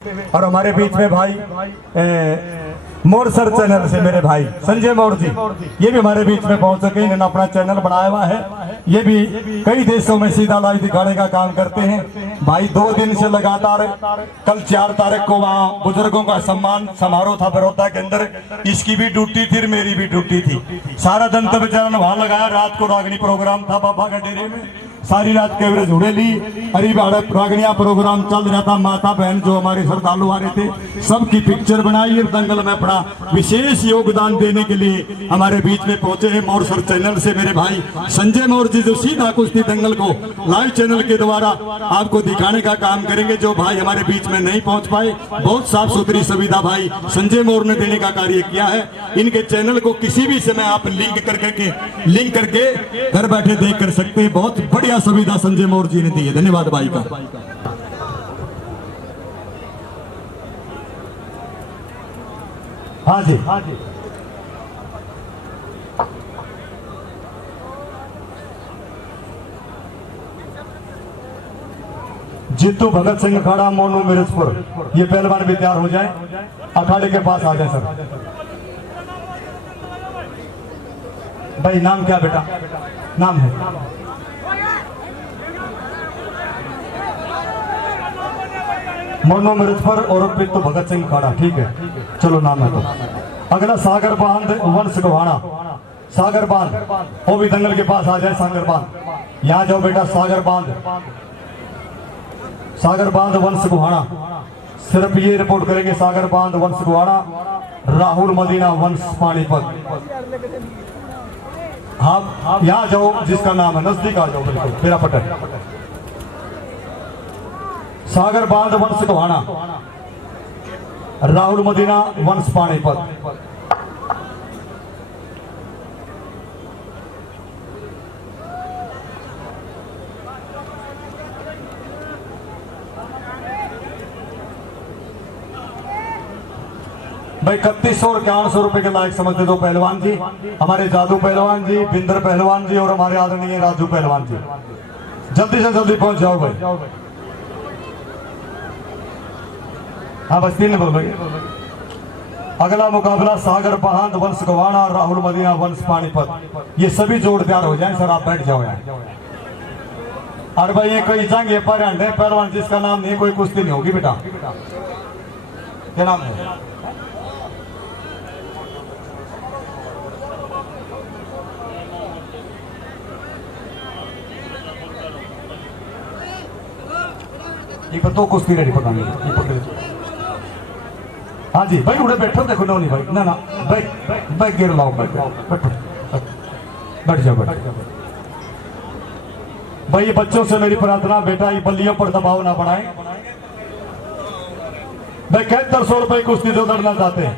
और हमारे बीच में भाई मोर सर चैनल से मेरे भाई संजय मोर जी, ये भी हमारे बीच में पहुंच चुके हैं। इन्होंने अपना चैनल बनाया हुआ है। ये भी कई देशों में सीधा लाइव दिखाने का काम करते हैं भाई। 2 दिन से लगातार, कल 4 तारीख को वहाँ बुजुर्गों का सम्मान समारोह था बड़ौदा के अंदर। इसकी भी ड्यूटी थी, मेरी भी ड्यूटी थी। सारा दिन तो बेचारा ने वहां लगाया। रात को रागनी प्रोग्राम था बाबा का डेरे में, सारी रात कैवरेज उड़े ली। अरे रागनिया प्रोग्राम चल रहा था। माता बहन जो हमारे श्रद्धालु आ रहे थे सबकी पिक्चर बनाई है। दंगल में अपना विशेष योगदान देने के लिए हमारे बीच में पहुंचे हैं मोर सर चैनल से मेरे भाई संजय मोर जी, जो सीधा कुश्ती दंगल को लाइव चैनल के द्वारा आपको दिखाने का काम करेंगे। जो भाई हमारे बीच में नहीं पहुंच पाए, बहुत साफ सुथरी सुविधा भाई संजय मोर ने देने का कार्य किया है। इनके चैनल को किसी भी समय आप लिंक करके घर बैठे देख कर सकते हैं। बहुत बढ़िया सुविधा संजय मोर जी ने दी है। धन्यवाद भाई का। हाँ जी, हाँ जी। जीतू भगत सिंह अखाड़ा मोनू मिर्जपुर, ये पहलवान भी तैयार हो जाए, अखाड़े के पास आ जाए सर। भाई नाम क्या बेटा? नाम है मोनू मिर्जपुर और पित्तू भगत सिंह अखाड़ा, ठीक है चलो नाम है। तो अगला सागर बांध वंश गोहाना, सागर बांध वो भी दंगल के पास आ जाए। सागर बांध यहाँ जाओ बेटा। सागर बांध वंश गुहाना, सिर्फ ये रिपोर्ट करेंगे। सागर बांध वंश गुहाना, राहुल मदीना वंश पानीपत। हाँ यहाँ जाओ, जिसका नाम है नजदीक आ जाओ बिल्कुल तेरा पटक। सागर बांध वंश गुहाना, राहुल मदीना वंश पानीपत। भाई 3100 और 5100 रुपए के लायक समझते दो पहलवान जी, हमारे जादू पहलवान जी, बिंदर पहलवान जी और हमारे आदरणीय राजू पहलवान जी। जल्दी से जल्दी पहुंच जाओ भाई। हाँ बस 3 बोल भाई। अगला मुकाबला सागर बांध वंश गवाना, राहुल मदीना वंश पानीपत। ये सभी जोड़ तैयार हो जाए सर, आप बैठ जाओ यहाँ। और भाई ये कोई जंग ये पर पहलवान जिसका नाम नहीं, कोई कुश्ती नहीं होगी बेटा। क्या नाम है? ये तो कुश्ती रेडी पता नहीं। हाँ जी भाई उड़े बैठो, देखो नौनी भाई ना भाई गिर लाओ बैठ जाओ भाई। ये बच्चों से मेरी प्रार्थना बेटा, ये बल्लियों पर दबाव ना बढ़ाएं भाई। 7100 रुपए कुश्ती जो लड़ना चाहते हैं,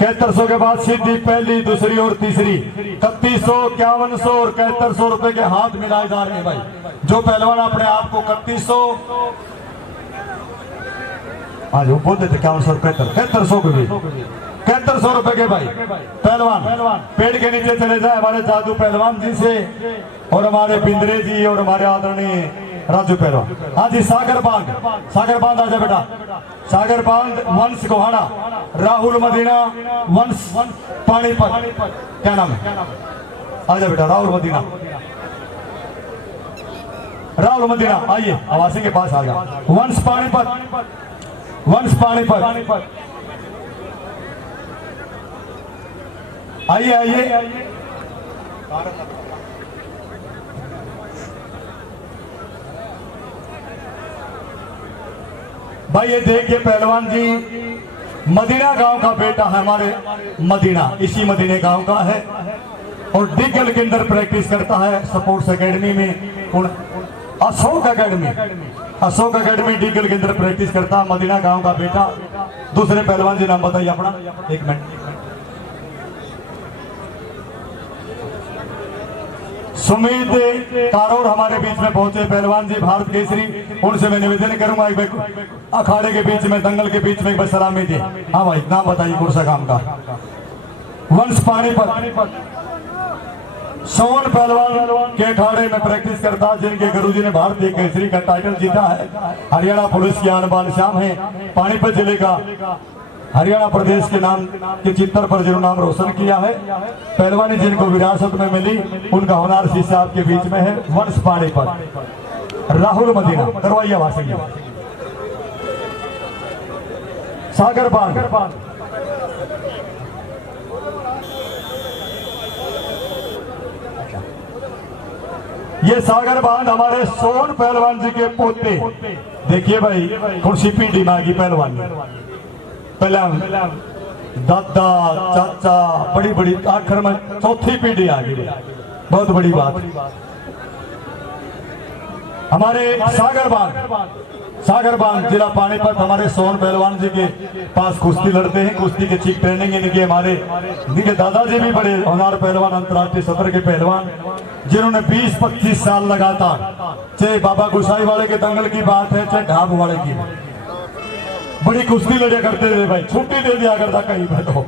7100 के बाद सीधी पहली दूसरी और तीसरी 3100, 5100 और 7100 रुपए के हाथ मिलाए जा रहे हैं भाई। जो पहलवान अपने आप को 3100 आज वो बोल देते 5100 7100 के भी 7100 रुपए के भाई पहलवान पेड़ के नीचे चले जाए हमारे जादू पहलवान जी से और हमारे बिंद्रे जी और हमारे आदरणीय राजू पहलवान। हाँ जी सागर बांध आ जाए बेटा। सागर बांध वंश गोहाना, राहुल मदीना वंश पानीपत। क्या नाम है? आ जाए बेटा। राहुल मदीना आइए, आवासी के पास आ जाए। वंश पानीपत आइए। भाई ये देखिए पहलवान जी मदीना गांव का बेटा है। हमारे मदीना इसी मदीने गांव का है और डिगल के अंदर प्रैक्टिस करता है स्पोर्ट्स एकेडमी में। अशोक एकेडमी डिगल के अंदर प्रैक्टिस करता है। मदीना गांव का बेटा। दूसरे पहलवान जी नाम बताइए अपना। 1 मिनट। सुमित कारोर हमारे बीच में पहुंचे पहलवान जी भारत केसरी। उनसे मैं निवेदन करूंगा अखाड़े के बीच में दंगल के बीच में एक बार सलामी दी। हाँ भाई नाम बताइए कौन सा काम का? वंश पानीपत। सोन पहलवान के अखाड़े में प्रैक्टिस करता, जिनके गुरुजी ने भारतीय केसरी का टाइटल जीता है। हरियाणा पुलिस की आन बान शाम है। पानीपत जिले का हरियाणा प्रदेश के नाम के चित्तर पर जिन्होंने नाम रोशन किया है। पहलवानी जिनको विरासत में मिली, उनका होनार शीशा आपके बीच में है। वंश पानीपत राहुल मदीना करवाइया वासी सागर बांध ये सागर बांध हमारे सोन पहलवान जी के पोते। देखिए भाई कौन सी पीढ़ी में आ गई पहलवान, पहला दादा चाचा बड़ी बड़ी, आखिर में चौथी पीढ़ी आ गई। बहुत बड़ी बात। हमारे सागर बांध जिला पानीपत हमारे सोन पहलवान जी के पास कुश्ती लड़ते हैं। कुश्ती की चीख ट्रेनिंग इनके इनके दादाजी भी बड़े होनार पहलवान, अंतर्राष्ट्रीय सतर के पहलवान, जिन्होंने 20-25 साल लगातार, चाहे बाबा गुसाई वाले के दंगल की बात है, चाहे ढाब वाले की, बड़ी कुश्ती लड़े करते थे भाई। छुट्टी दे दिया करता कहीं पर तो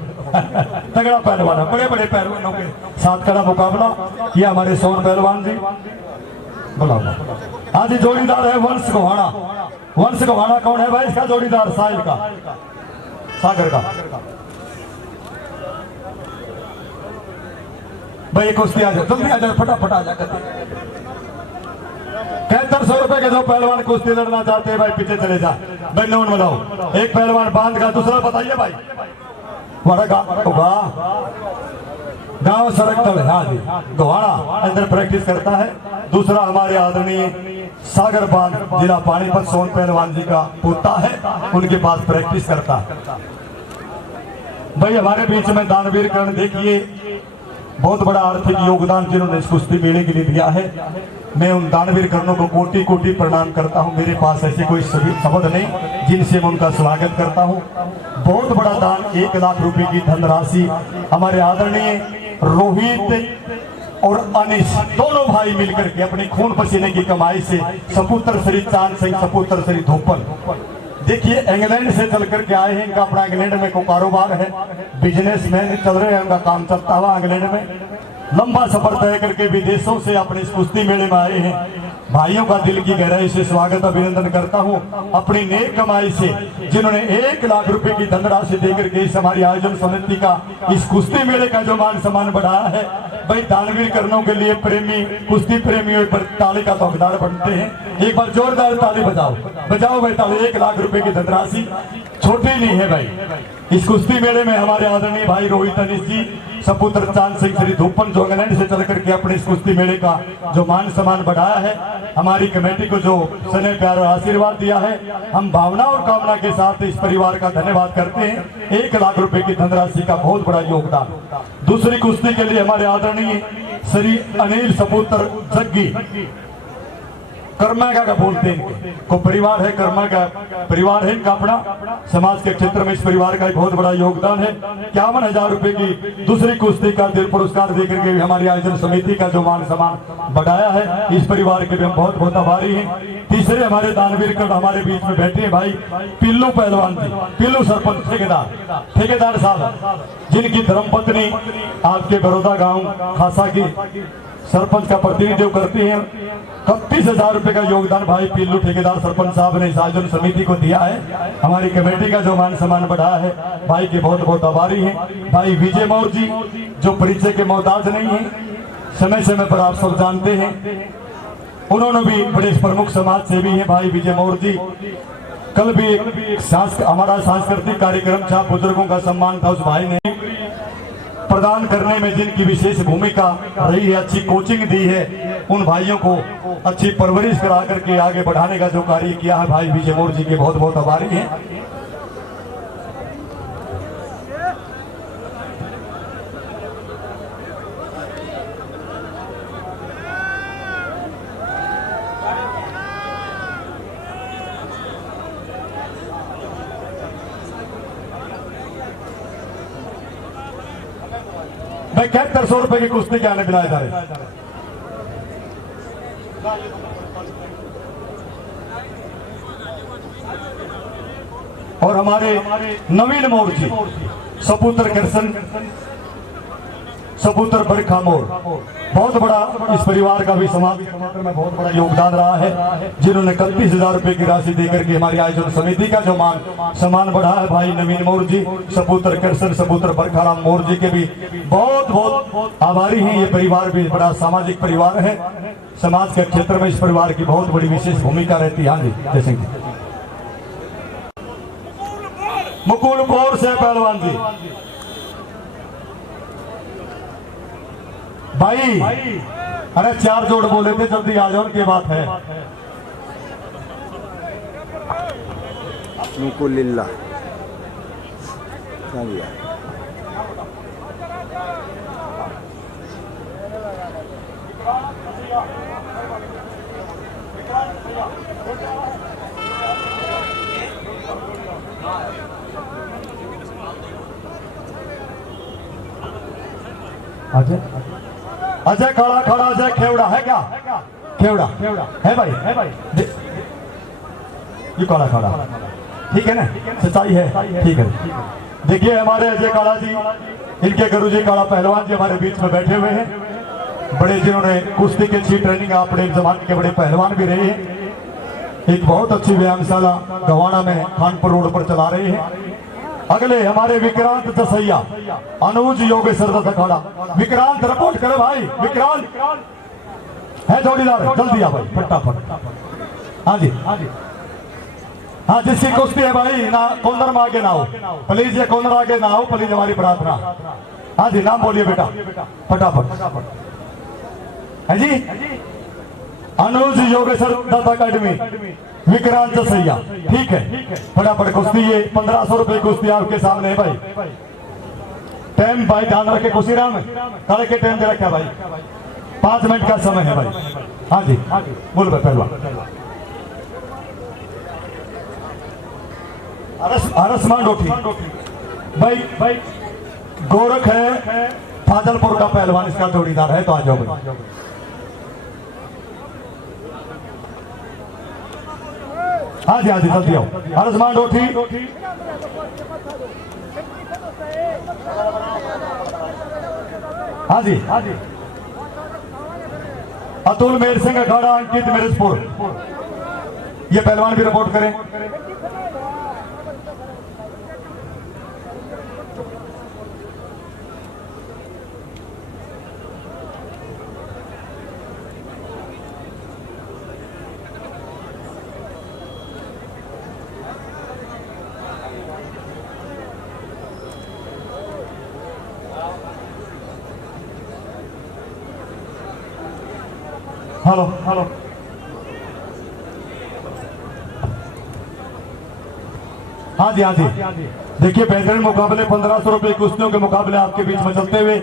तगड़ा पहलवान है। बड़े बड़े पहलवानों के साथ का मुकाबला ये हमारे सोन पहलवान जी। आज जोड़ीदार है वंश गोहाना। वंश गोहाना कौन है भाई? इसका जोड़ीदार साहिल का, सागर का भाई। कुश्ती आ जाओ, जल्दी आ जाओ, फटाफट आ जा। 7100 रुपए के जो पहलवान कुश्ती लड़ना चाहते हैं भाई पीछे चले जा। भाई नौन बनाओ। एक पहलवान बांध का, दूसरा बताइए भाई गांव सड़क तल। हाँ जी, गोहाना अंदर प्रैक्टिस करता है। दूसरा हमारे आदरणीय सागर बांध जिला पानीपत सोन पहलवान जी का पोता है, उनके पास प्रैक्टिस करता है भाई। हमारे बीच में दानवीर कर्ण, देखिए बहुत बड़ा आर्थिक योगदान जिन्होंने इस कुश्ती मेले के लिए दिया है। मैं उन दानवीर कर्णों को कोटि कोटि प्रणाम करता हूं। मेरे पास ऐसे कोई शब्द नहीं जिनसे मैं उनका स्वागत करता हूं। बहुत बड़ा दान, 1 लाख रुपए की धनराशि हमारे आदरणीय रोहित और अनिश दोनों भाई मिलकर के अपने खून पसीने की कमाई से सपुत्र श्री चांद सिंह, सपुत्र श्री धोपल, देखिए इंग्लैंड से चल करके आए हैं। इनका अपना इंग्लैंड में को कारोबार है, बिजनेसमैन चल रहे हैं, उनका काम चलता हुआ इंग्लैंड में। लंबा सफर तय करके विदेशों से अपने इस कुश्ती मेले में आए हैं। भाइयों का दिल की गहराई से स्वागत अभिनंदन करता हूं। अपनी नेक कमाई से जिन्होंने 1 लाख रुपए की धनराशि देकर के इस हमारी आयोजन समिति का, इस कुश्ती मेले का जो मान सम्मान बढ़ाया है भाई, दानवीर कर्णों के लिए प्रेमी, कुश्ती प्रेमियों पर ताली का हकदार बनते हैं। एक बार जोरदार ताली बजाओ भाई ताली। 1 लाख रुपए की धनराशि छोटी नहीं है भाई। इस कुश्ती मेले में हमारे आदरणीय भाई रोहित अनिश जी, सपुत्र चांद सिंह श्री धूपन, जो इंग्लैंड से चल करके अपने इस कुश्ती मेले का जो मान सम्मान बढ़ाया है, हमारी कमेटी को जो स्नेह प्यार और आशीर्वाद दिया है, हम भावना और कामना के साथ इस परिवार का धन्यवाद करते हैं। 1 लाख रुपए की धनराशि का बहुत बड़ा योगदान। दूसरी कुश्ती के लिए हमारे आदरणीय श्री अनिल सपुत्र जग्गी, कर्मा का बोलते हैं, को परिवार है, कर्मा का परिवार है इनका अपना। समाज के क्षेत्र में इस परिवार का एक बहुत बड़ा योगदान है। 51,000 रुपए की दूसरी कुश्ती का दिल पुरस्कार देकर के हमारी आयोजन समिति का जो मान सम्मान बढ़ाया है, इस परिवार के भी हम बहुत बहुत आभारी हैं। तीसरे हमारे दानवीर कर्ण हमारे बीच में बैठे भाई पिल्लू पहलवान जी, पिल्लू सरपंच ठेकेदार साहब, जिनकी धर्मपत्नी आपके बड़ौदा गांव खासा की सरपंच का प्रतिनिधित्व करती हैं। 31,000 रुपए का योगदान भाई पिल्लू ठेकेदार सरपंच साहब ने इस आयोजन समिति को दिया है। हमारी कमेटी का जो मान सम्मान बढ़ाया है, भाई के बहुत बहुत आभारी हैं। भाई विजय मौर्य जी, जो परिचय के मोहताज नहीं है, समय समय पर आप सब जानते हैं, उन्होंने भी बड़े प्रमुख समाज सेवी हैं भाई विजय मौर्य जी। कल भी हमारा सांस्कृतिक कार्यक्रम था, बुजुर्गों का सम्मान था, उस भाई ने प्रदान करने में जिनकी विशेष भूमिका रही है, अच्छी कोचिंग दी है, उन भाइयों को अच्छी परवरिश करा करके आगे बढ़ाने का जो कार्य किया है, भाई विजय मौर्य जी के बहुत बहुत आभारी हैं। भाई 7100 रुपए की कुश्ती के आने दिलाए जा रहे। और हमारे नवीन मौर्य जी, सपुत्र कृष्ण सपुत्र बरखा मोर, बहुत बड़ा इस परिवार का भी समाज के क्षेत्र में बहुत बड़ा योगदान रहा है, जिन्होंने 31,000 रुपए की राशि देकर के हमारी आयोजन समिति का जो सम्मान बढ़ा है। भाई नवीन मोर जी, सपुत्र कृष्ण, सपुत्र बरखाराम मोर जी के भी बहुत बहुत आभारी हैं। ये परिवार भी बड़ा सामाजिक परिवार है, समाज के क्षेत्र में इस परिवार की बहुत बड़ी विशेष भूमिका रहती है। हाँ जी, जय सिंह जी। मुकुलपुर से पहलवान जी, भाई अरे 4 जोड़ बोले थे, जल्दी आ जाओ, उनकी बात है। मुकुलिल्ला अजय खड़ा खड़ा, अजय खेवड़ा है क्या? खेवड़ा है भाई, ये काला खड़ा, ठीक है ना, सच्चाई है, ठीक है। देखिए हमारे अजय काला जी, इनके गुरु जी काला पहलवान जी हमारे बीच में बैठे हुए हैं, बड़े जिन्होंने कुश्ती की अच्छी ट्रेनिंग अपने जमाने के बड़े पहलवान भी रहे हैं। एक बहुत अच्छी व्यायामशाला गवाना में खानपुर रोड पर चला रहे हैं। अगले हमारे विक्रांत दसैया, अनुज योगेश्वर अखाड़ा। विक्रांत रिपोर्ट करो भाई, विक्रांत है जोड़ीदार, जल्दी आ भाई फटाफट। हाँ जी, हाँ जिसकी कुश्ती है भाई ना कॉर्नर में आगे ना हो प्लीज, ये कॉर्नर आगे ना हो प्लीज, हमारी प्रार्थना। हाँ जी, नाम बोलिए बेटा फटाफट। है जी, अनुज योगेश्वर दत्त अकेडमी, विक्रांत दसैया, ठीक है। फटाफट कुश्ती, ये 1500 रुपए कुश्ती आपके सामने है भाई। टाइम भाई ध्यान रखे, कुश्ती राम खड़े के टाइम दे रखा भाई, 5 मिनट का समय है भाई। हाँ जी, बोल भाई पहलवान। हरसमान रोटी भाई, गोरख है फाजलपुर का पहलवान, इसका जोड़ीदार है, तो आ जाओ भाई। हाँ जी, हाँ जी, जल्दी आओ। हरसमान रोटी, हाँ जी, अतुल मेर सिंह अखाड़ा, अंकित मेरजपुर, ये पहलवान भी रिपोर्ट करें। हेलो, हाँ जी, हाँ जी। देखिए बेहतरीन मुकाबले, 1500 रुपए कुश्तियों के मुकाबले आपके बीच में चलते हुए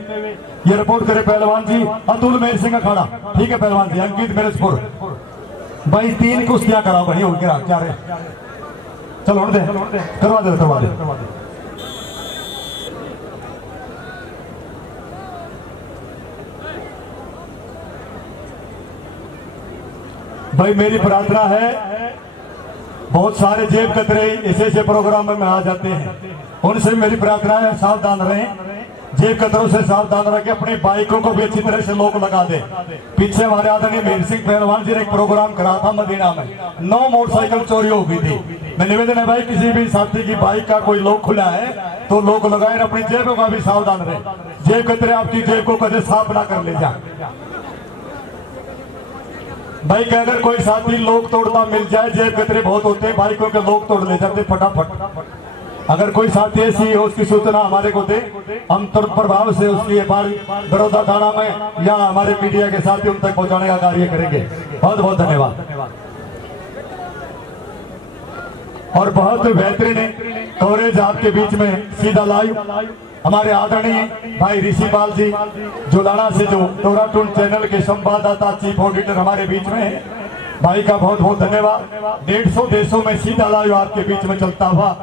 ये रिपोर्ट करे पहलवान जी अतुल मेर सिंह अखाड़ा, ठीक है पहलवान जी। अंकित मेरजपुर भाई, 3 कुश्तियां कराओ भाई, हो गया क्या रे, चलो करवा दे। भाई मेरी प्रार्थना है, बहुत सारे जेब कतरे ऐसे प्रोग्राम में आ जाते हैं, उनसे मेरी प्रार्थना है सावधान रहें, जेब कतरों से सावधान रह के अपनी बाइकों को भी अच्छी तरह से लॉक लगा दे। पीछे हमारे आदरणीय मेर सिंह पहलवान जी ने एक प्रोग्राम करा था मदीना में, 9 मोटरसाइकिल चोरी हो गई थी। मैं निवेदन है भाई, किसी भी साथी की बाइक का कोई लॉक खुला है तो लॉक लगाए, अपनी जेबों का भी सावधान रहे, जेब कतरे आपकी जेब को कदे साफ ना कर ले जाए। भाई कि अगर कोई साथी लोक तोड़ता मिल जाए, जेब कतरे बहुत होते हैं, बाइकों के लोक तोड़ ले जाते फटाफट। अगर कोई साथी ऐसी हो उसकी सूचना हमारे को दे, हम तुरंत प्रभाव से उसकी बड़ौदा थाना में या हमारे मीडिया के साथी उन तक पहुंचाने का कार्य करेंगे। बहुत बहुत धन्यवाद। और बहुत बेहतरीन कवरेज आपके बीच में सीधा लाइव हमारे आदरणीय भाई ऋषिपाल जी जुलाना से, जो टोराटून चैनल के संवाददाता चीफ ऑडिटर हमारे बीच में है, भाई का बहुत बहुत धन्यवाद। 150 देशों में सीधा लाइव आपके बीच में चलता हुआ,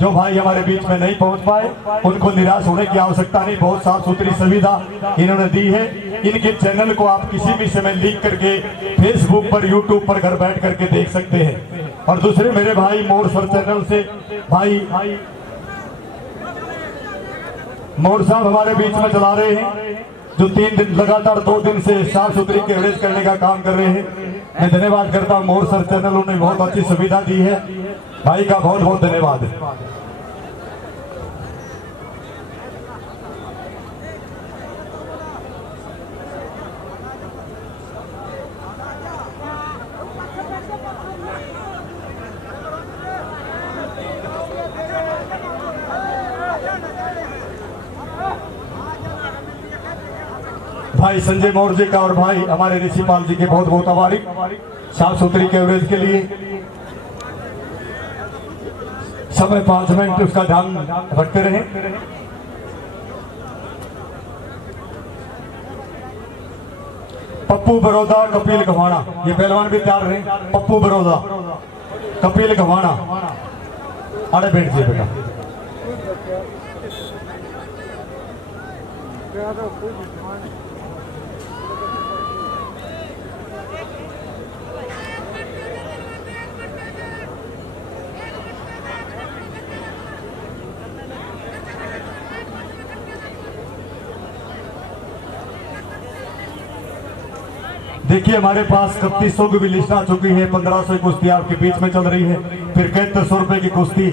जो भाई हमारे बीच में नहीं पहुंच पाए उनको निराश होने की आवश्यकता नहीं, बहुत साफ सुथरी सुविधा इन्होंने दी है। इनके चैनल को आप किसी भी समय लिंक करके फेसबुक पर, यूट्यूब पर घर बैठ करके देख सकते हैं। और दूसरे मेरे भाई मोर सर चैनल से भाई मोर साहब हमारे बीच में चला रहे हैं, जो 3 दिन लगातार 2 दिन से साफ सुथरी कवरेज करने का काम कर रहे हैं। मैं धन्यवाद करता हूँ मोर सर चैनल, उन्होंने बहुत अच्छी सुविधा दी है। भाई का बहुत बहुत धन्यवाद है। भाई संजय मौर्य जी का और भाई हमारे ऋषिपाल जी के बहुत बहुत आभारी साफ सुथरी कवरेज के लिए। समय 5 मिनट उसका ध्यान रखते रहे। पप्पू बरोदा, कपिल घवाना, ये पहलवान भी तैयार रहे। पप्पू बरोदा, कपिल घवाना, अरे बैठ जी बेटा। देखिए हमारे पास 3100 की भी लिस्ट आ चुकी है। 1500 कुश्ती आपके बीच में चल रही है, फिर 3100 रुपए की कुश्ती।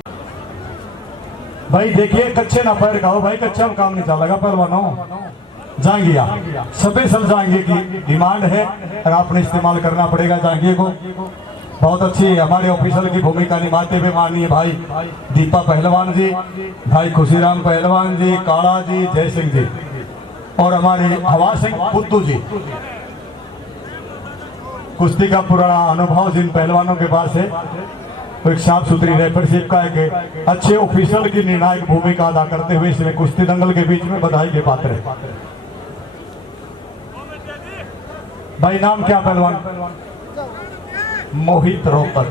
भाई देखिए कच्चे ना पैर खाओ भाई, कच्चा में काम नहीं चलेगा पहलवानों। जांगिया स्पेशल जांगिए की डिमांड है और आपने इस्तेमाल करना पड़ेगा जांगिए को। बहुत अच्छी हमारे ऑफिसर की भूमिका निभाते हुए माननीय भाई दीपा पहलवान जी, भाई खुशीराम पहलवान जी, काला जी, जय सिंह जी और हमारे हवा सिंह बुद्धू जी। कुश्ती का पुराना अनुभव जिन पहलवानों के पास है, तो एक साफ सुथरी रेफरशिप का एक अच्छे ऑफिसर की निर्णायक भूमिका अदा करते हुए इसमें कुश्ती दंगल के बीच में बधाई के पात्र है। भाई नाम क्या पहलवान? मोहित रोहतक।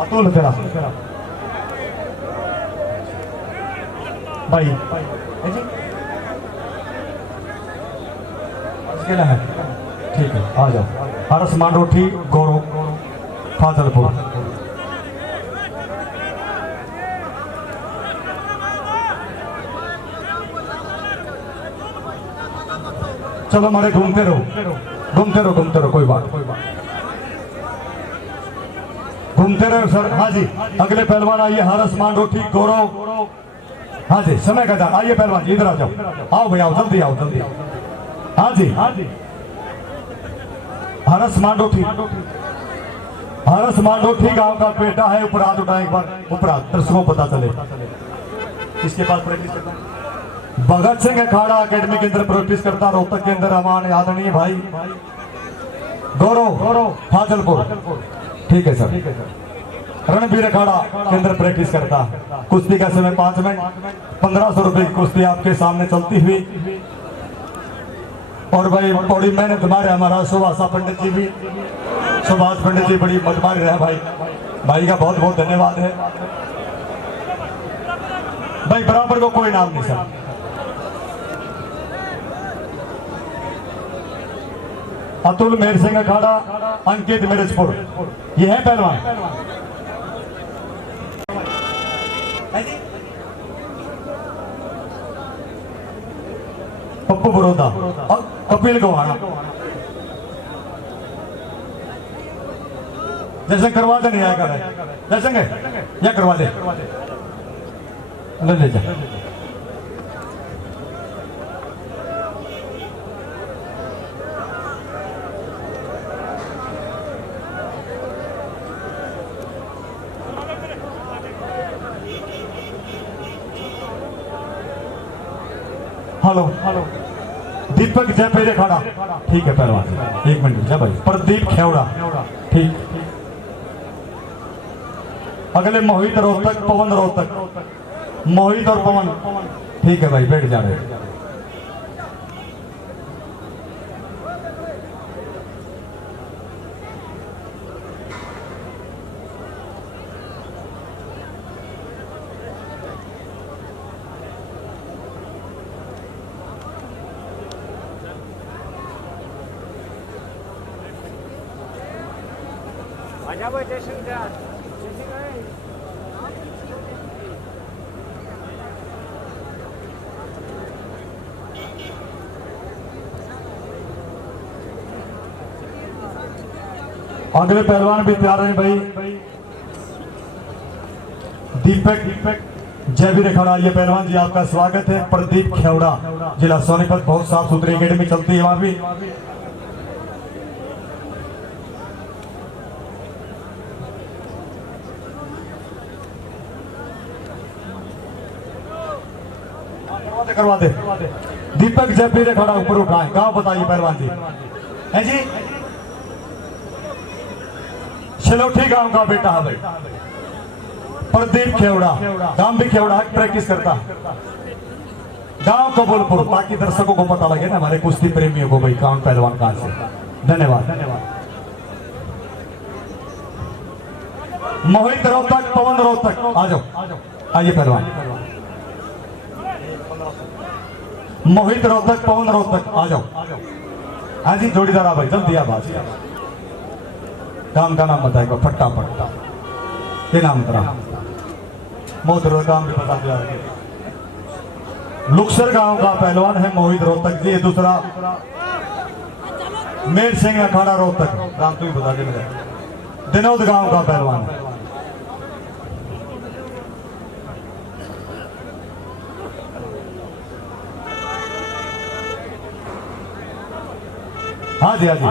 अतुल तेरा भाई कहना है, ठीक है आ जाओ। हरस मांडोठी, गौरव, फाजलपुर। चलो हमारे घूमते रहो घूमते रहो घूमते रहो, कोई बात घूमते रहो सर। हाँ जी अगले पहलवान आइए, हरस मांडोठी, गौरव। हाँ जी समय का दान, आइए पहलवान जी इधर आ जाओ। आओ भैया आओ, जल्दी आओ जल्दी। हाँ जी हरस मांडोठी, हरस मांडोठी गांव का बेटा है। ऊपर हाथ उठाए एक बार, ऊपर हाथ, दर्शकों पता चले इसके पास प्रैक्टिस करता। भगत सिंह अखाड़ा अकेडमी के अंदर प्रैक्टिस करता, रोहतक के अंदर हमारे आदरणीय भाई गौरव, फाजलपुर। ठीक है सर। रणबीर अखाड़ा के अंदर प्रैक्टिस करता। कुश्ती का समय 5 मिनट, 1500 रुपए की कुश्ती आपके सामने चलती हुई। और भाई बड़ी मेहनत हमारे हमारा सुभाषा पंडित जी भी, सुभाष पंडित जी बड़ी मतमारी रहे भाई, भाई का बहुत बहुत धन्यवाद है। भाई बराबर को कोई नाम नहीं सर। अतुल मेहर सिंह अखाड़ा, अंकित मिर्जपुर, ये है पहलवान। पप्पू बरोदा और कपिल घवाना। जैसे करवा दे, नहीं आएगा जैसे या करवा दे, ले जा। हेलो दीपक जयपेरे खड़ा, ठीक है पहलवान, 1 मिनट जा भाई। प्रदीप खेवड़ा, ठीक। अगले मोहित रोहतक, पवन रोहतक, मोहित और पवन, ठीक है भाई बैठ जा रहे। अगले पहलवान भी तैयार हैं भाई। दीपक जयवीर अखाड़ा, ये पहलवान जी आपका स्वागत है। प्रदीप खेवड़ा, जिला सोनीपत, बहुत साफ सुथरी एकेडमी चलती है वहां भी। करवा दे। दीपक जयवीर अखाड़ा ऊपर उठाए। गांव बताइए पहलवान जी है जी। छिलोठी गांव का बेटा है भाई प्रदीप खेवड़ा। गांव भी खेवड़ा प्रैक्टिस करता गांव कबूलपुर, ताकि दर्शकों को पता लगे ना, हमारे कुश्ती प्रेमियों को भाई कौन पहलवान कहां से। धन्यवाद। मोहित रोहतक, पवन रोहतक, आ जाओ आइए पहलवान। मोहित रोहतक, पवन रोहतक, आ जाओ। हाँ जी जोड़ीदार आ भाई, जल्दी आ बात। गांव का नाम बताएगा फटाफट। ये नाम करा मोहतर गांव भी बता दिया। लुक्सर गांव का पहलवान है मोहित रोहतक जी। दूसरा मेर सिंह अखाड़ा रोहतक, नाम तू ही बता दे मेरा। दिनोद गांव का पहलवान है। हाँ जी हाँ जी।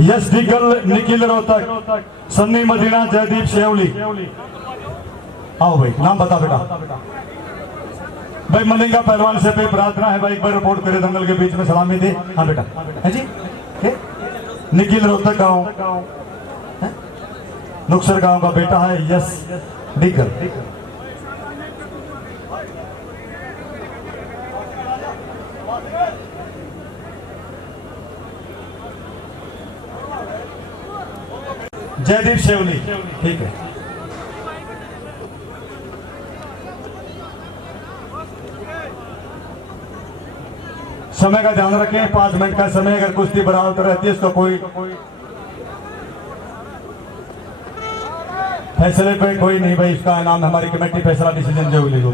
यश दिग्गल, निखिल रोहतक, सन्नी मदीना, जयदीप शेवली। आओ भाई नाम बता बेटा। भाई मलिंगा पहलवान से पे प्रार्थना है भाई, एक बार रिपोर्ट करे, दंगल के बीच में सलामी दे। हाँ बेटा है जी। निखिल रोहतक गांव, नुक्सर गांव का बेटा है यश दिग्गल। जयदीप शेवली, ठीक है। समय का ध्यान रखें, 5 मिनट का समय। अगर कुश्ती बराबर रहती है इसको कोई फैसले पे कोई नहीं भाई, इसका इनाम हमारी कमेटी फैसला डिसीजन जो ले लो।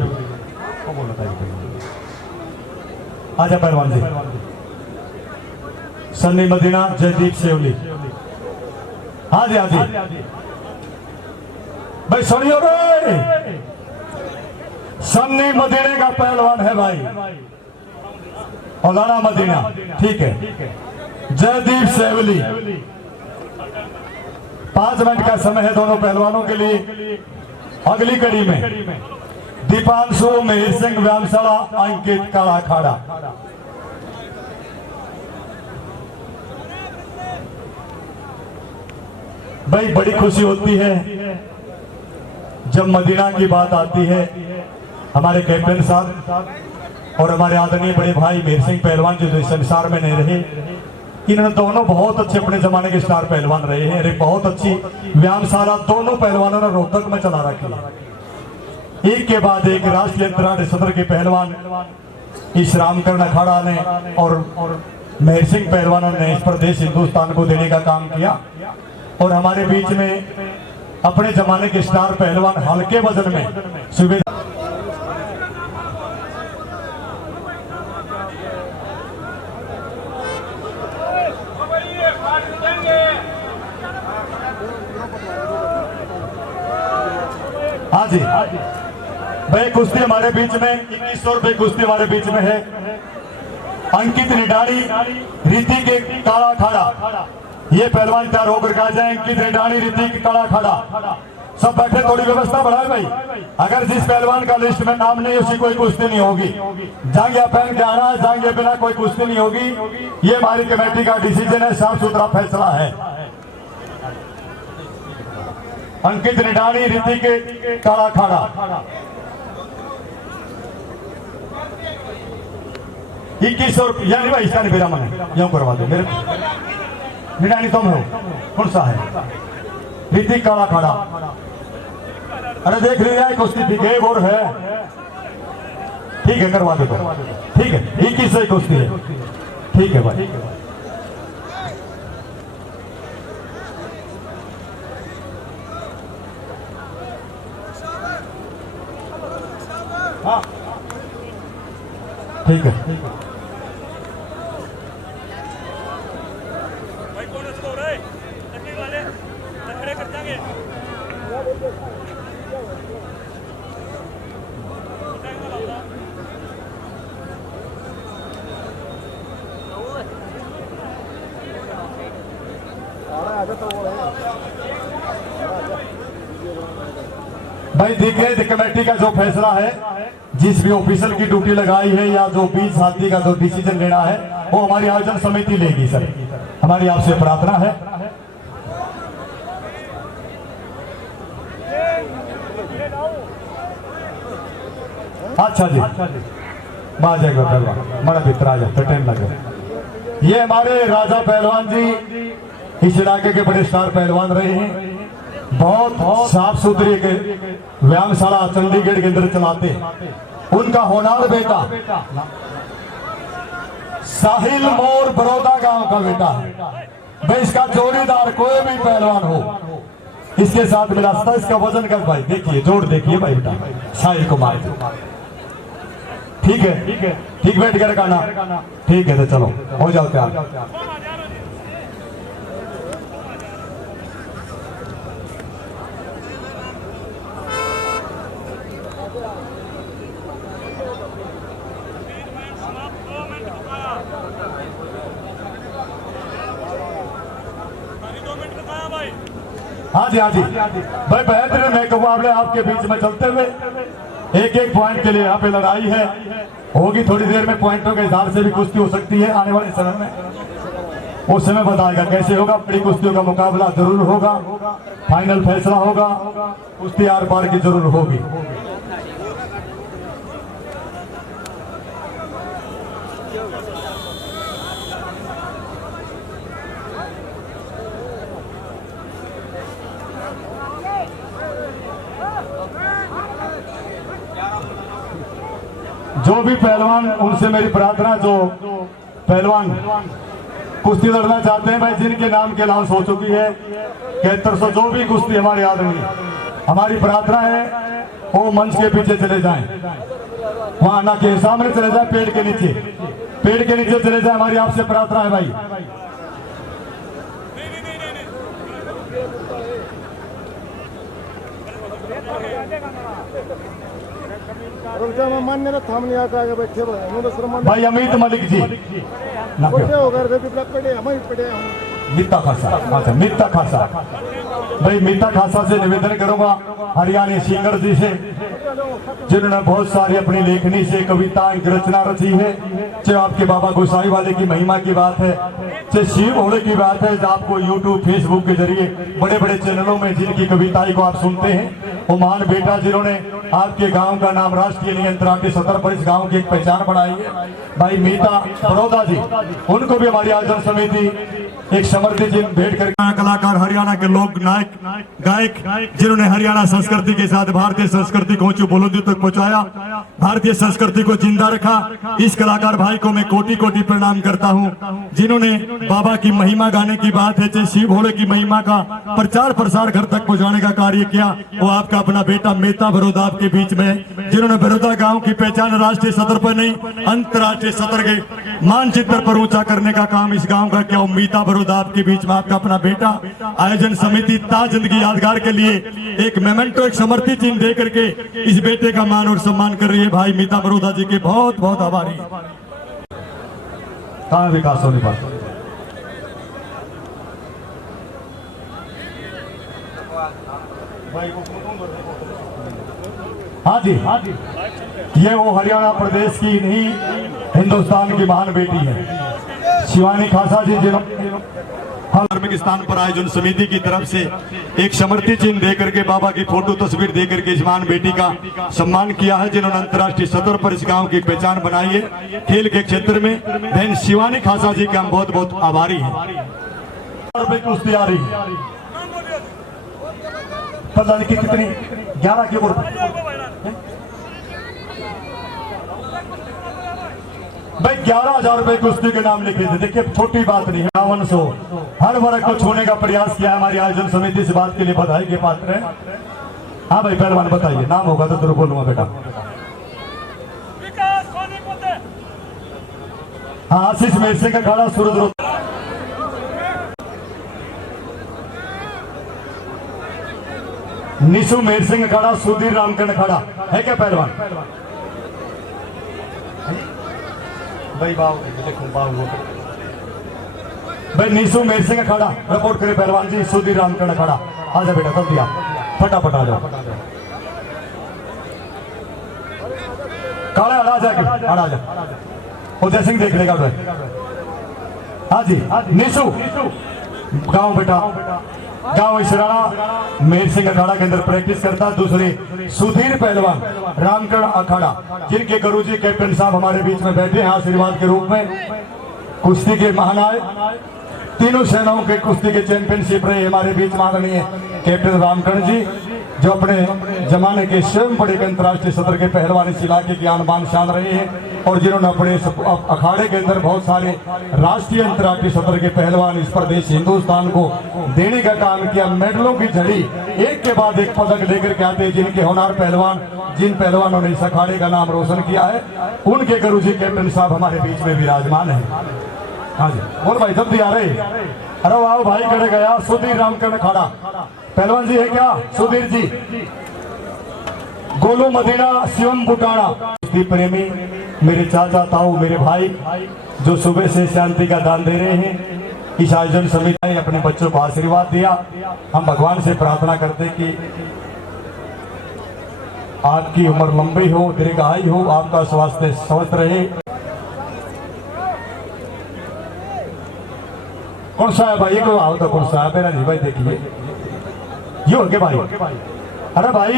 आजा पहलवान जी। सन्नी मदीना, जयदीप शेवली। हाँ जी हाँ जी भाई सुनियो भाई, सन्नी मदीने का पहलवान है भाई, औलाना मदीना, ठीक है। जयदीप शेवली, 5 मिनट का समय है दोनों पहलवानों के लिए। अगली कड़ी में दीपांशु, मेहर सिंह व्यामशाला, अंकित काला अखाड़ा। भाई बड़ी खुशी होती है जब मदीना की बात आती है। हमारे कैप्टन साहब और हमारे आदरणीय बड़े भाई मेहर सिंह पहलवान जो संसार में नहीं रहे, इन्होंने दोनों बहुत अच्छे अपने जमाने के स्टार पहलवान रहे हैं। अरे बहुत अच्छी व्यायामशाला दोनों पहलवानों ने रोहतक में चला रखी है। एक के बाद एक राष्ट्रीय अंतर्राष्ट्रीय सदर के पहलवान इस रामकरण अखाड़ा ने और मेहर सिंह पहलवानों ने इस प्रदेश हिंदुस्तान को देने का काम किया। और हमारे बीच में अपने जमाने के स्टार पहलवान हल्के वजन में सुविधा। हाँ जी भाई कुश्ती हमारे बीच में 2100 रुपए कुश्ती हमारे बीच में है। अंकित निडारी, ऋतिक काला अखाड़ा, ये पहलवान तैयार होकर के आ जाए। अंकित निडारी, ऋतिक काला अखाड़ा, सब बैठे। थोड़ी व्यवस्था बढ़ाए भाई। अगर जिस पहलवान का लिस्ट में नाम नहीं उसी कोई कुश्ती नहीं होगी। जांघिया पहन के आना, जांघिया बिना कोई कुश्ती नहीं होगी। ये हमारी कमेटी का डिसीजन है, साफ सुथरा फैसला है। अंकित निडानी, ऋतिक काला अखाड़ा, 2100 रुपया नहीं भाई, इसका नहीं मेरा मन है, यूं करवा दो। मेरे निडानी तुम हो, कौन सा है? ऋतिक काला अखाड़ा। अरे देख लिया कुश्ती थी, एक और है ठीक है, करवा दो, ठीक है, 21 से कुश्ती है, ठीक है भाई। हाँ ठीक है, भाई देखिए कमेटी का जो फैसला है, जिस भी ऑफिसर की ड्यूटी लगाई है या जो 20 साथी का जो डिसीजन लेना है वो हमारी आयोजन समिति लेगी सर, हमारी आपसे प्रार्थना है। अच्छा जी, आ जाएगा पहलवान, बड़ा भीतर आ जाए, टाइम लगे। ये हमारे राजा पहलवान जी इस इलाके के बड़े स्टार पहलवान रहे हैं, बहुत साफ सुथरी व्यायामशाला चंडीगढ़ के अंदर चलाते। उनका होनार बेटा साहिल मोर बड़ौदा गांव का बेटा है भाई, इसका जोड़ीदार कोई भी पहलवान हो इसके साथ मिलाता, इसका वजन कर भाई, देखिए जोड़ देखिए भाई बेटा, साहिल कुमार, ठीक है, ठीक बैठ कर गाना, ठीक है, तो चलो हो जाओ तैयार। हाँ जी, हाँ जी भाई, बेहतरीन मुकाबले आपके बीच में चलते हुए एक एक पॉइंट के लिए यहाँ पे लड़ाई है, होगी थोड़ी देर में, पॉइंटों के हिसाब से भी कुश्ती हो सकती है आने वाले समय में, उस समय बताएगा कैसे होगा। बड़ी कुश्तियों का मुकाबला जरूर होगा, फाइनल फैसला होगा, कुश्ती आर पार की जरूर होगी। जो भी पहलवान, उनसे मेरी प्रार्थना, जो पहलवान कुश्ती लड़ना चाहते हैं भाई, जिनके नाम के अलाउंस हो चुकी है 7100, जो भी कुश्ती हमारे आदमी, हमारी प्रार्थना है वो मंच के पीछे चले जाएं, वहां ना के सामने चले जाए, पेड़ के नीचे, पेड़ के नीचे चले जाए, हमारी आपसे प्रार्थना है भाई। मान्य थाम नहीं आता आगे बैठे भाई अमित मलिक जी, मित्ता खासा, अच्छा मित्ता खासा भाई, मित्ता खासा से निवेदन करूंगा हरियाणा सिंगर जी से, जिन्होंने बहुत सारी अपनी लेखनी से कविताएं रचना रची है, चाहे आपके बाबा गोसाई वाले की महिमा की बात है, चाहे शिव भोले की बात है, जो आपको यूट्यूब फेसबुक के जरिए बड़े बड़े चैनलों में जिनकी कविताएं को आप सुनते हैं, वो महान बेटा जिन्होंने आपके गांव का नाम राष्ट्रीय नहीं अंतर्राष्ट्रीय सतर पर इस गांव की एक पहचान बनाई है भाई मीता बड़ौदा जी, उनको भी हमारी आयोजन समिति एक समर्पित भेंट कर। कलाकार हरियाणा के लोक नायक गायक, जिन्होंने हरियाणा संस्कृति के साथ भारतीय संस्कृति को ऊंची बुलंदी तक पहुंचाया, भारतीय संस्कृति को जिंदा रखा, इस कलाकार भाई को मैं कोटि कोटि प्रणाम करता हूं, जिन्होंने बाबा की महिमा गाने की बात है, चाहे शिव भोले की महिमा का प्रचार प्रसार घर तक पहुंचाने का कार्य किया, वो आपका अपना बेटा मेहता बड़ौदा आपके बीच में, जिन्होंने बड़ौदा गांव की पहचान राष्ट्रीय सतर पर नहीं अंतर्राष्ट्रीय सतर के मानचित्र पर ऊंचा करने का काम इस गांव का किया। मीता बड़ौदा आपके बीच में आपका अपना बेटा, आयोजन समिति ताज जिंदगी यादगार के लिए एक मेमेंटो, एक समर्पित चिन्ह दे करके इस बेटे का मान और सम्मान कर रही है। भाई मीता बड़ौदा जी के बहुत बहुत आभारी। कहाँ विकास होने पर हाँ जी, ये वो हरियाणा प्रदेश की नहीं हिंदुस्तान की महान बेटी है शिवानी खासा जी, जिन्होंने धार्मिक स्थान पर आयोजन समिति की तरफ से एक समर्पित चिन्ह देकर के बाबा की फोटो तस्वीर देकर के इस महान बेटी का सम्मान किया है, जिन्होंने अंतर्राष्ट्रीय सतर पर इस गांव की पहचान बनाई है खेल के क्षेत्र में। बहन शिवानी खासा जी का हम बहुत बहुत आभारी हैं। कुश्ती आ रही है, पता नहीं कितनी 11 की 11,000 रुपए कुश्ती के नाम लिखे थे। देखिए छोटी बात नहीं है, 5200 हर वर्ग को छूने का प्रयास किया। हमारी आयोजन समिति इस बात के लिए बधाई के पात्र है। हाँ भाई पहलवान बताइए, नाम होगा तो जरूर बोलूंगा बेटा। हाँ आशीष मेर सिंह का खड़ा, सूरज निशु मेर सिंह खड़ा, सुधीर रामकरण खड़ा है क्या पहलवान? भाई भाई निशु मेर सिंह खड़ा, रिपोर्ट करे पहलवान जी। सुधीर रामकरण खड़ा, आजा बेटा जल्दी आ, फटाफट आ जाओ। काला हड़ा जाके हड़ा जा, उदय सिंह देख लेगा भाई। हाँ जी निशु गांव बेटा, गांव इसराना मेर सिंह अखाड़ा के अंदर प्रैक्टिस करता। दूसरे सुधीर पहलवान रामकरण अखाड़ा, जिनके गुरुजी कैप्टन साहब हमारे बीच में बैठे हैं आशीर्वाद के रूप में। कुश्ती के महानायक, तीनों सेनाओं के कुश्ती के चैंपियनशिप रहे हमारे बीच माननीय कैप्टन रामकरण जी, जो अपने जमाने के स्वयं बड़े अंतर्राष्ट्रीय सदर के पहलवान इस इलाके की आन बान शान रहे हैं। और जिन्होंने अपने अखाड़े के अंदर बहुत सारे राष्ट्रीय अंतर्राष्ट्रीय सदर के पहलवान इस प्रदेश हिंदुस्तान को देने का काम किया। मेडलों की झड़ी एक के बाद एक पदक लेकर के आते, जिनके होनहार पहलवान, जिन पहलवानों ने इस अखाड़े का नाम रोशन किया है, उनके गुरुजी कैप्टन साहब हमारे बीच में विराजमान है। हाँ जी बोल भाई जल्दी आ रहे। अरे वाह भाई करे गया, सुधीर रामकरण खड़ा पहलवान जी है क्या? सुधीर जी, गोलू मदीना, शिवम बुटाना, प्रेमी मेरे चाचा ताऊ, मेरे भाई जो सुबह से शांति का दान दे रहे हैं। इस आयोजन समिति ने अपने बच्चों को आशीर्वाद दिया। हम भगवान से प्रार्थना करते कि आपकी उम्र लंबी हो, दीर्घायु हो, आपका स्वास्थ्य स्वस्थ रहे। कौन सा है भाई को आओ तो कौन सा है मेरा जी भाई? देखिए ये हो गए भाई। अरे भाई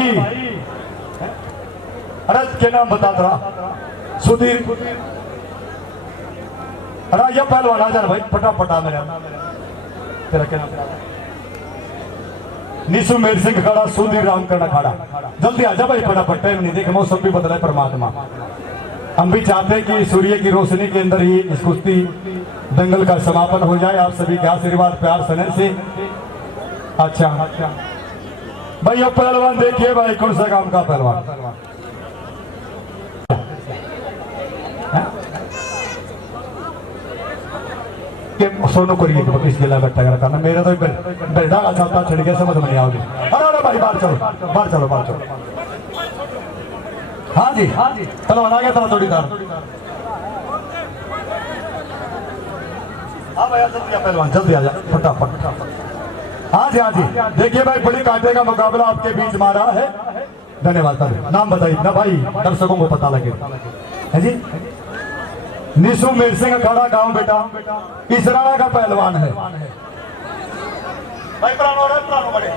अरे क्या नाम बता रहा? सुधीर। अरे ये पहलवान आ जा भाई फटाफट आ मेरा, तेरा क्या नाम? निशु मेर सिंह खड़ा, सुधीर रामकरण खड़ा, जल्दी आ जा भाई फटाफट, टाइम नहीं देखे, मौसम भी बदला है परमात्मा। हम भी चाहते हैं कि सूर्य की रोशनी के अंदर ही इस कुश्ती दंगल का समापन हो जाए, आप सभी के आशीर्वाद प्यार स्नेह से। अच्छा भाई अब पहलवान देखिए भाई, कौन सा काम का पहलवान? सोनू को करना मेरा तो बेटा का चलता छिड़ गया, समझ में नहीं आओगे। अरे भाई बाहर चलो, बाहर चलो, बाहर चलो। हाँ जी पहलवान आ गया था जोड़ीदार। हाँ भैया जल्दी आ पहलवान, जल्दी आ जा फटाफट। हाँ जी देखिए भाई बड़ी कांटे का मुकाबला आपके बीच मारा है। धन्यवाद। नाम बताइए ना भाई, दर्शकों को पता लगे है जी। निशु मेर सिंह खड़ा, गांव बेटा इसराना का पहलवान है भाई। पुरानो बड़े